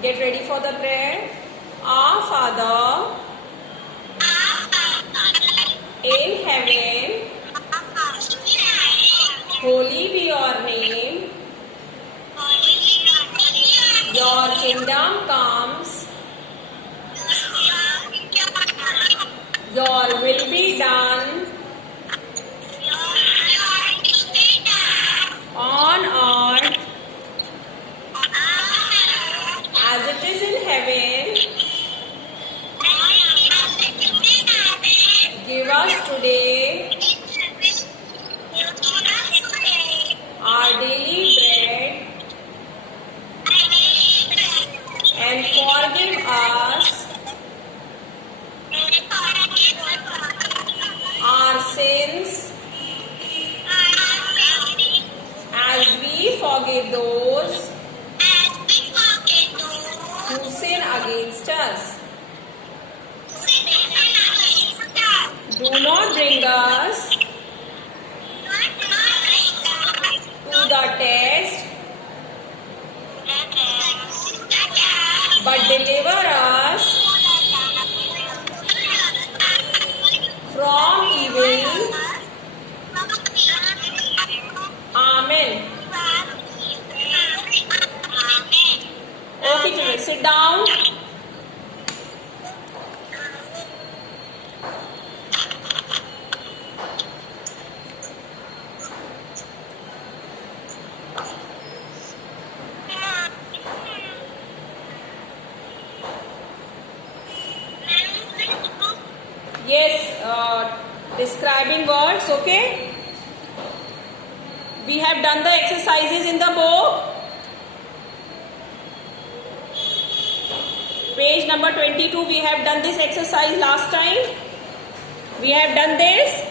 Get ready for the prayer. Our Father in heaven, holy be your name. Your kingdom comes. Your will be done on earth as it is in heaven. Give us today our daily bread and forgive us our sins as we forgive those who sin against us. Do not bring us to the test, but deliver us from evil. Amen. Okay, children, sit down. Yes, describing words, okay? We have done the exercises in the book. Page number 22, we have done this exercise last time. We have done this.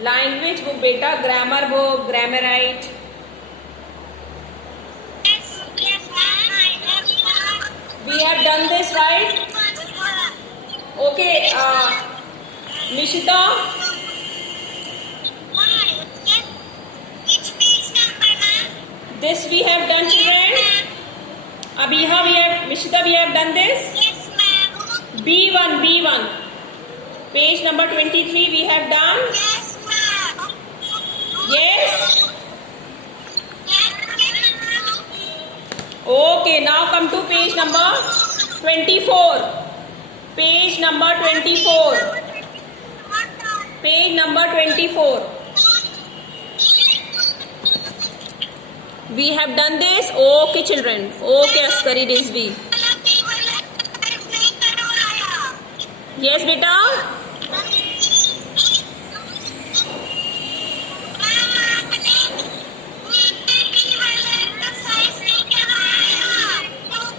Language book, beta. Grammar book, Grammarite. We have done this, right? Okay, Nishita. This we have done, children. Abhiha, Nishita, we have done this. Yes, ma'am. B1. Page number 23 we have done. Yes, ma'am. Yes. Okay, now come to page number 24. Page number 24. Page number 24. We have done this. Okay, children. Okay, Askari Rizvi. Yes, beta.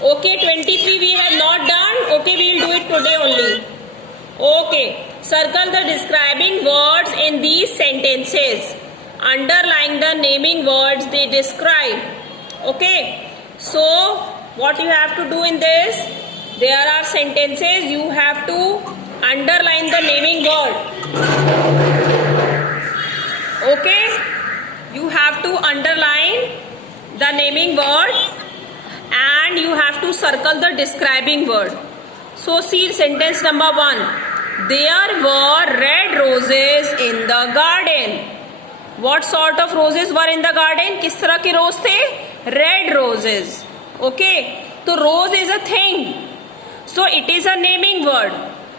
Okay, 23 we have not done. Okay, we will do it today only. Okay, circle the describing words in these sentences. Underline the naming words they describe. Okay, so what you have to do in this? There are sentences, you have to underline the naming word. Okay, you have to underline the naming word and you have to circle the describing word. So see sentence number 1. There were red roses in the garden. What sort of roses were in the garden? किस तरह के रोज थे? Red roses. Okay. तो rose is a thing. So it is a naming word.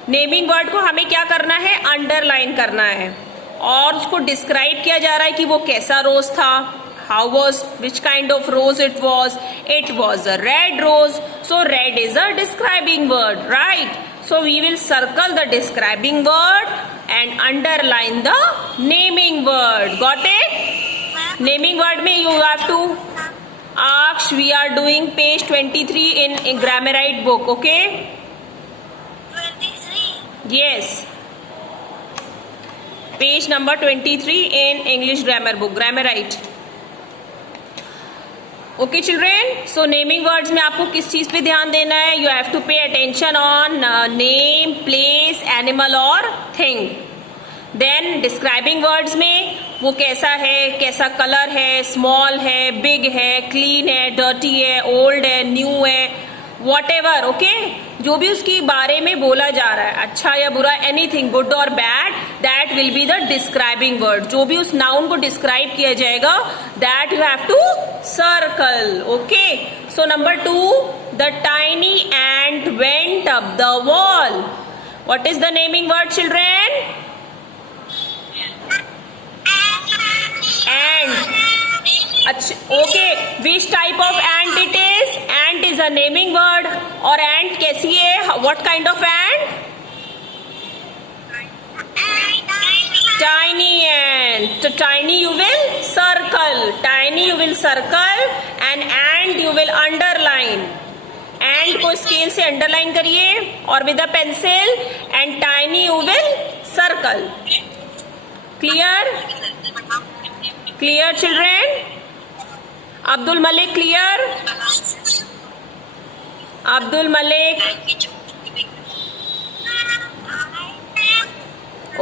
Naming word को हमें क्या करना है? Underline करना है. और उसको describe किया जा रहा है कि वो कैसा रोज था. Which kind of rose it was? It was a red rose. So red is a describing word, right? So we will circle the describing word and underline the naming word. Got it? Naming word में you have to ask. We are doing page 23 in Grammarite book. Okay? 23. Yes. Page number 23 in English grammar book, Grammarite. Okay children, so naming words में आपको किस चीज पे ध्यान देना है? You have to pay attention on name, place, animal और thing. Then describing words में वो कैसा है, कैसा कलर है, स्मॉल है, बिग है, क्लीन है, डर्टी है, ओल्ड है, न्यू है, वॉट एवर, ओके, जो भी उसके बारे में बोला जा रहा है, अच्छा या बुरा, एनीथिंग गुड और bad, that will be the describing word. जो भी उस नाउन को डिस्क्राइब किया जाएगा, that you have to circle. Okay, so number 2, the tiny ant went up the wall. What is the naming word children? Ant. अच्छा, okay. Which type of ant it is? Ant is a naming word. और ant कैसी है? What kind of ant? Tiny ant. So tiny you will circle. Tiny you will circle and ant you will underline. Ant को scale से underline करिए और with a pencil and tiny you will circle. Clear? Clear children? Abdul Malik clear? Abdul Malik?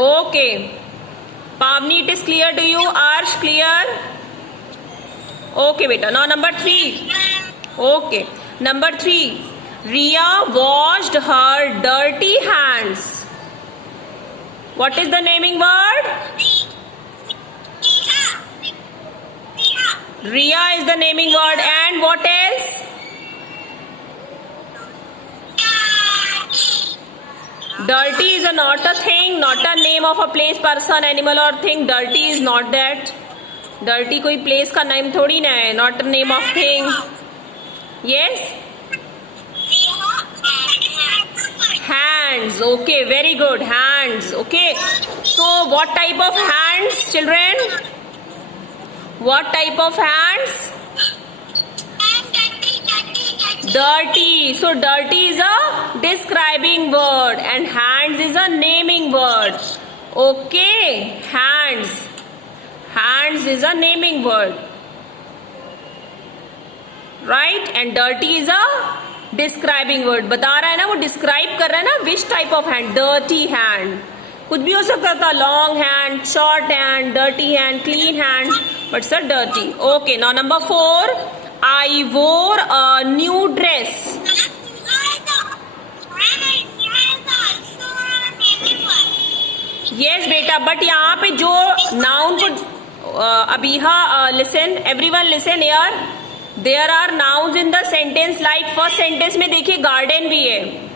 Okay. Pavni, it is clear to you? Arsh clear? Okay beta. Now number 3. Okay. Number 3. Riya washed her dirty hands. What is the naming word? Riya is the naming word. And what else? Dirty is not a thing, not a name of a place, person, animal or thing. Dirty is not that. Dirty कोई place का name थोड़ी ना है. Not a name of thing. Yes? Hands. Okay, very good. Hands. Okay. So what type of hands, children? What type of hands? Dirty. So dirty is a describing word and hands is a naming word. Okay, hands. Hands is a naming word. Right? And dirty is a describing word. बता रहा है ना, वो describe कर रहा है ना which type of hand? Dirty hand. कुछ भी हो सकता था, long hand, short hand, dirty hand, clean hand, but it's a dirty. Okay, now number 4, I wore a new dress. Yes बेटा, but यहाँ पे जो noun को अभी listen, everyone listen here. There are nouns in the sentence like first sentence में देखिए garden भी है.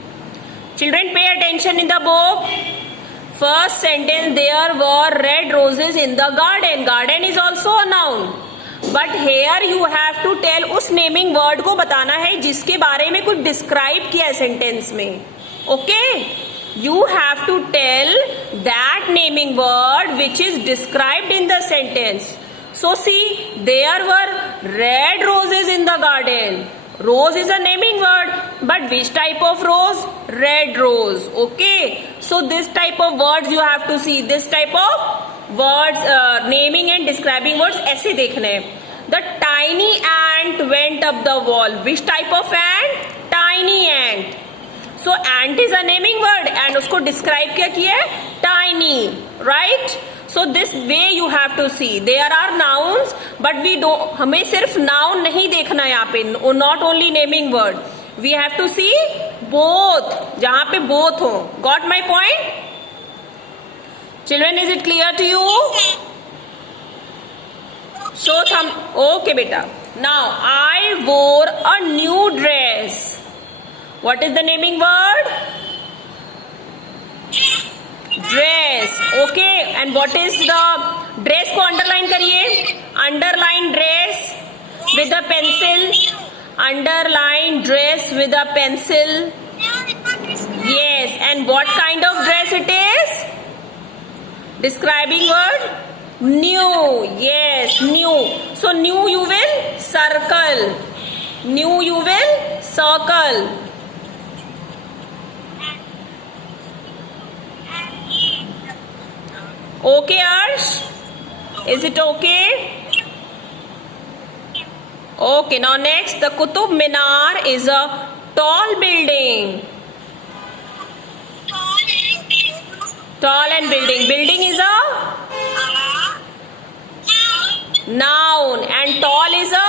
Children pay attention in the book. First sentence, there were red roses in the garden. Garden is also a noun. But here you have to tell उस naming word को बताना है जिसके बारे में कुछ describe किया है sentence में. Okay? You have to tell that naming word which is described in the sentence. So see, there were red roses in the garden. Rose is a naming word, but which type of rose? Red rose. Okay, so this type of words you have to see. This type of words, naming and describing words ऐसे देखने हैं. The tiny ant went up the wall. Which type of ant? Tiny ant. So ant is a naming word and उसको describe क्या किया है? Tiny, right? So this way you have to see. There are nouns, but we don't. हमें सिर्फ noun नहीं देखना यहाँ पे. Not only naming word. We have to see both. जहाँ पे both हो. Got my point? Children, is it clear to you? So thumb. Okay, beta. Now I wore a new dress. What is the naming word? Dress. Okay, and what is the dress को underline करिए. Underline dress with a pencil. Underline dress with a pencil. Yes, and what kind of dress it is? Describing word? New. Yes, new. So new you will circle. New you will circle. Okay, Arsh? Is it okay? Okay, now next, the Qutub Minar is a tall building. Tall and building. Building is a noun and tall is a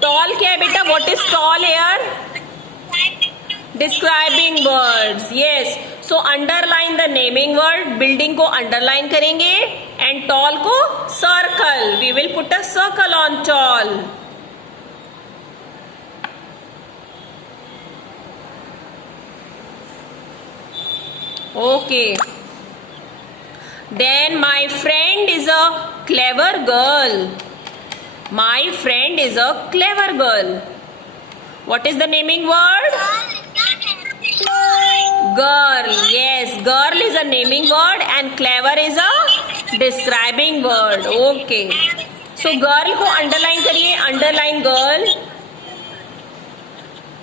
tall क्या है बेटा? What is tall here? Describing words. Yes. So underline the naming word. Building को underline करेंगे and tall को circle. We will put a circle on tall. Okay. Then my friend is a clever girl. My friend is a clever girl. What is the naming word? Girl. Yes, girl is a naming word and clever is a describing word. Okay. So girl को underline करिए. Underline girl.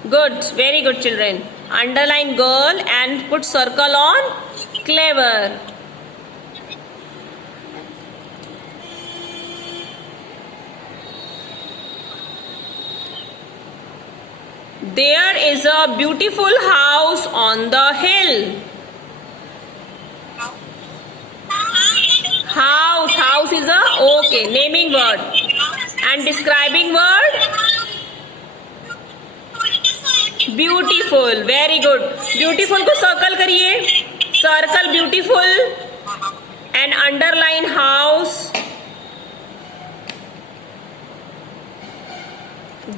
Good. Very good children. Underline girl and put circle on clever. There is a beautiful house on the hill. House is a okay naming word and describing word beautiful. Very good. Beautiful को circle करिए. Circle beautiful and underline house.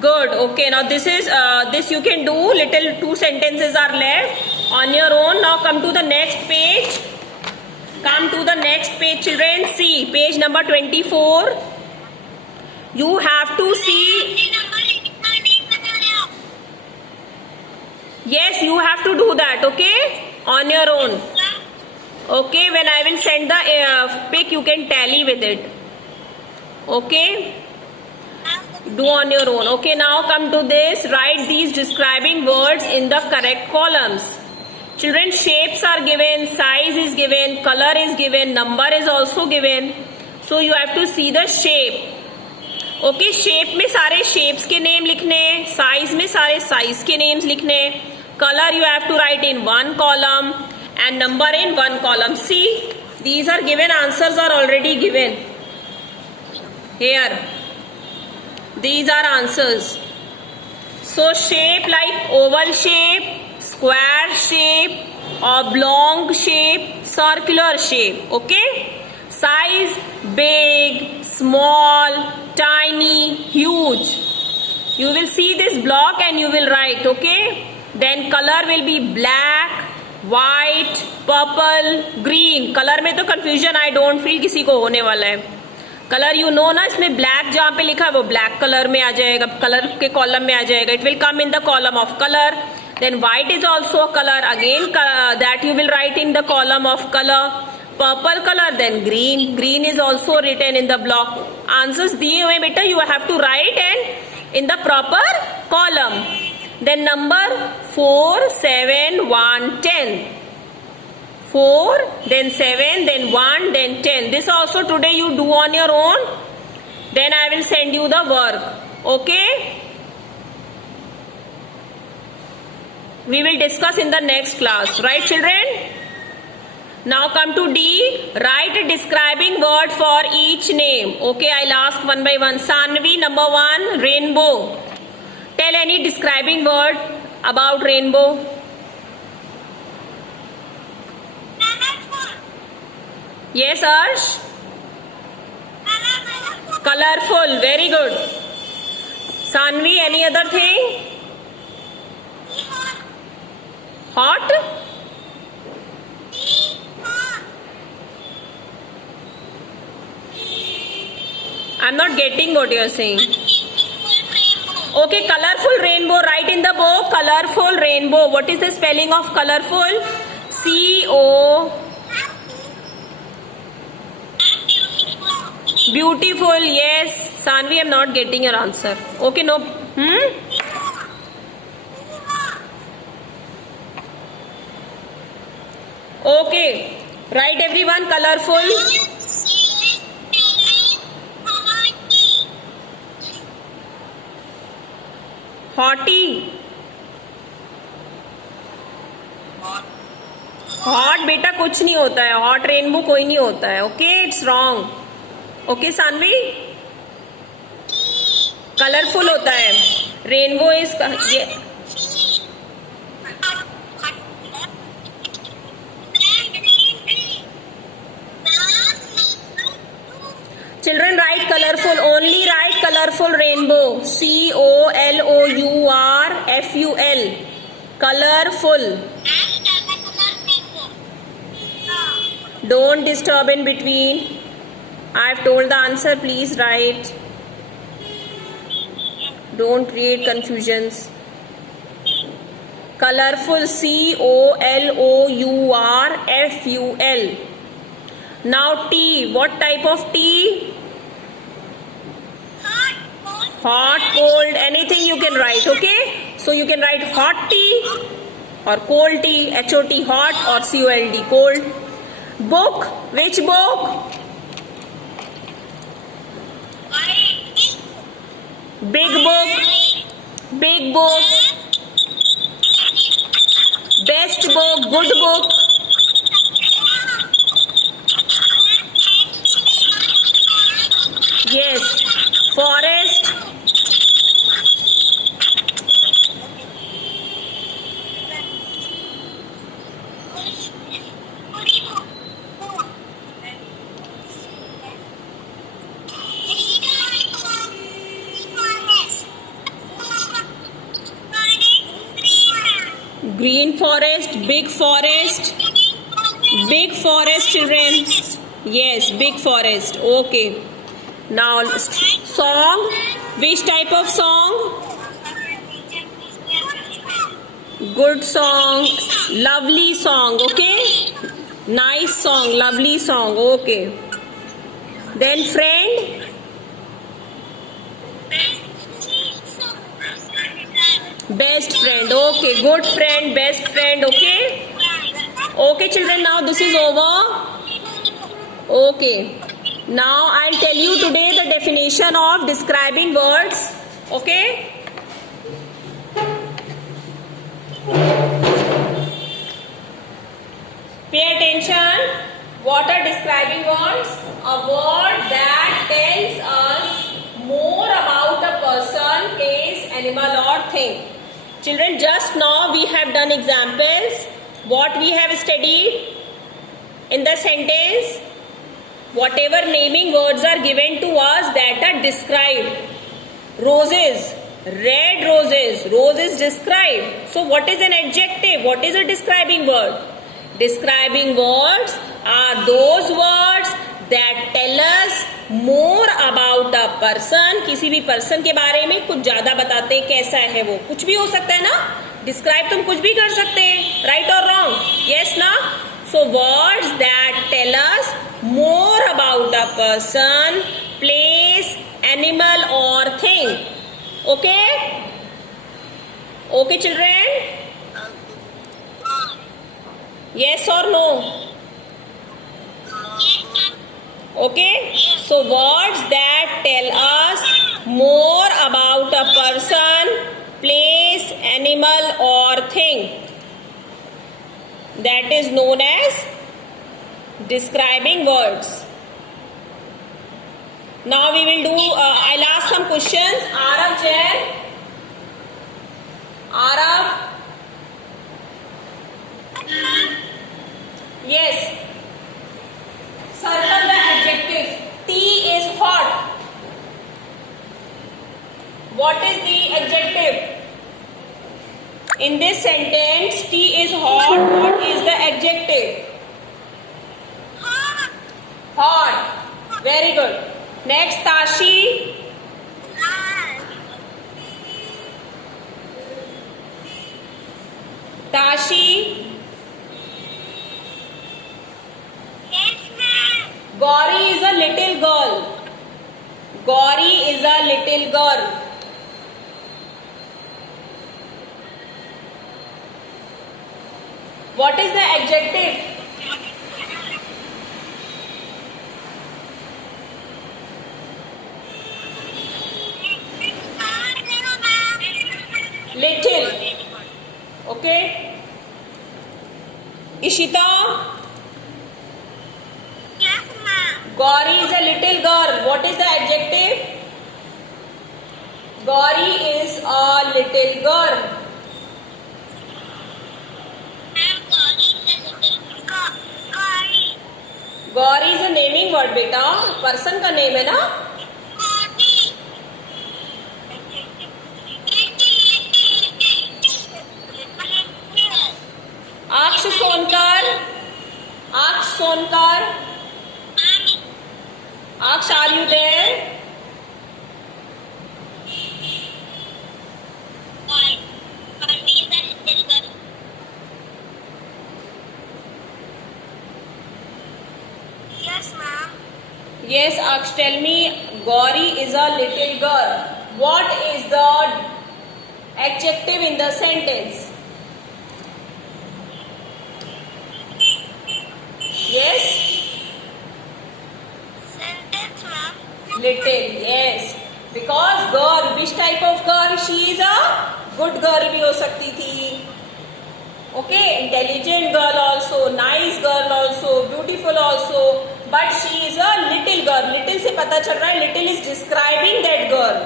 Good. Okay. Now this is this you can do. Little 2 sentences are left on your own. Now come to the next page. Come to the next page, children. See page number 24. You have to see. Yes, you have to do that. Okay, on your own. Okay, when I will send the pic, you can tally with it. Okay. Do on your own. Okay, now come to this. Write these describing words in the correct columns. Children, shapes are given, size is given, color is given, number is also given. So you have to see the shape. Okay, shape में सारे shapes के name लिखने, size में सारे size के names लिखने, color you have to write in 1 column and number in 1 column. See, these are given, answers are already given. Here. These are answers. So shape like oval shape, square shape, oblong shape, circular shape. Okay. Size big, small, tiny, huge. You will see this block and you will write. Okay. Then color will be black, white, purple, green. Color में तो confusion I don't feel किसी को होने वाला है. Colour you know ना, इसमें black जहाँ पे लिखा है वो ब्लैक कलर में आ जाएगा, कलर के कॉलम में आ जाएगा. It will come in the column of colour. Then white is also colour, again that you will write in the column of colour. Purple colour, then green, green is also written in the block. Answers दिए हुए बेटा, you have to write and in the proper column. Then number 4, 7, 1, 10. 4, then 7, then 1, then 10. This also today you do on your own. Then I will send you the work. Okay? We will discuss in the next class. Right, children? Now come to D. Write a describing word for each name. Okay, I'll ask one by one. Sanvi, number 1, rainbow. Tell any describing word about rainbow. Yes, Arsh? Colorful. Very good. Sanvi, any other thing? Hot? I'm not getting what you're saying. Okay, colorful rainbow. Write in the book. Colorful rainbow. What is the spelling of colorful? C-O. Beautiful. Yes. Sanvi, I'm not getting your answer. Okay, no. Okay. Write everyone. Colorful. Haughty. Hot बेटा कुछ नहीं होता है, hot rainbow कोई नहीं होता है. Okay, it's wrong. Okay Saanvi, colourful होता है. रेनबो इज ये. Children, write colorful. Only write colorful rainbow. COLOURFUL. Colorful. Don't disturb in between. I've told the answer. Please write. Don't create confusions. Colorful. COLOURFUL. Now tea. What type of tea? Hot, cold, anything you can write. Okay, so you can write hot tea or cold tea. HOT, hot, or COLD, cold. Book. Which book? Big book. Big book. Best book. Good book. Yes. Forest. Green forest. Big forest. Big forest, children. Yes, big forest. Okay. Now song. Which type of song? Good song. Lovely song. Okay. Nice song. Lovely song. Okay. Then friend. Best friend. Okay. Good friend. Best friend. Okay. Okay, children. Now this is over. Okay. Now I'll tell you today the definition of describing words. Okay. Pay attention. What are describing words? A word that tells us more about a person, place, animal or thing. Children, just now we have done examples. What we have studied in the sentence, whatever naming words are given to us that are described. Roses, red roses, rose is described. So what is an adjective? What is a describing word? Describing words are those words that tell us more about a person. किसी भी person के बारे में कुछ ज्यादा बताते हैं, कैसा है वो. कुछ भी हो सकता है ना. Describe तुम कुछ भी कर सकते हैं. Right or wrong? Yes ना. So words that tell us more about a person, place, animal or thing. Okay? Okay, children? Yes or no? Okay? So words that tell us more about a person, place, animal or thing. That is known as describing words. Now we will do, I'll ask some questions. Arav Jain. Arav. Yes. Circle the adjective. Tea is hot. What is the adjective? In this sentence, tea is hot. What is the adjective? Hot. Very good. Next, Tashi. Tashi. Gauri is a little girl. Gauri is a little girl. What is the adjective? Little. Okay. Ishita, Yes, ma'am. Gauri is a little girl. What is the adjective? Gauri is a little girl. Ma'am, Gauri is a little Gauri. Gauri is a naming word बेटा, person का name है ना. Gauri. Aksh Sonkar, Aksh Sonkar, Aksh, are you there? Yes, ma'am. Yes, Aksh, tell me, Gauri is a little girl. What is the adjective in the sentence? Yes, Sentence, ma'am. little. Yes, because girl, which type of girl? She is a good girl भी हो सकती थी. Okay, intelligent girl also, nice girl also, beautiful also. But she is a little girl. Little से पता चल रहा है little is describing that girl.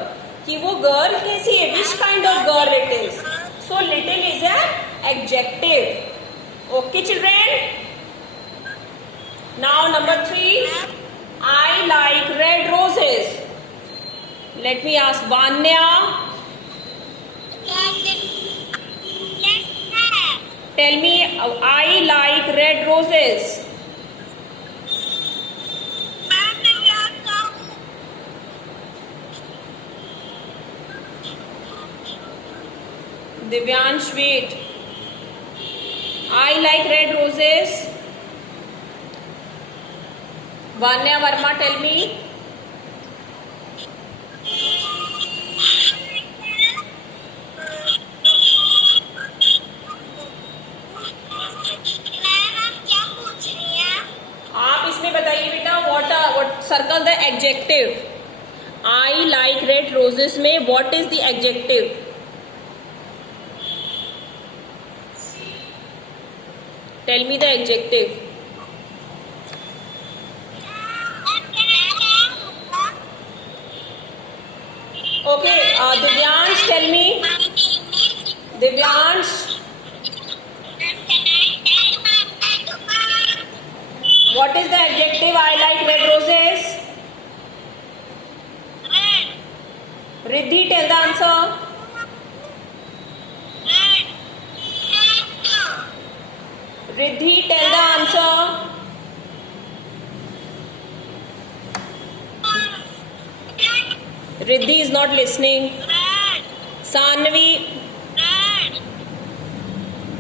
कि वो girl कैसी है? Which kind of girl it is? So little is an adjective. Okay, children. Now number 3. I like red roses. Let me ask Vanya. Yes, ma'am. Tell me, I like red roses. Ma'am, Divyansh, wait. I like red roses. Vanya Verma, tell me. आप इसमें बताइए बेटा, what circle the adjective. I like red roses में what is the adjective? Tell me the adjective. Okay, Divyansh, tell me. Divyansh, what is the adjective I like red roses? Riddhi, tell the answer. Riddhi, tell the answer. Riddhi is not listening. Sanvi,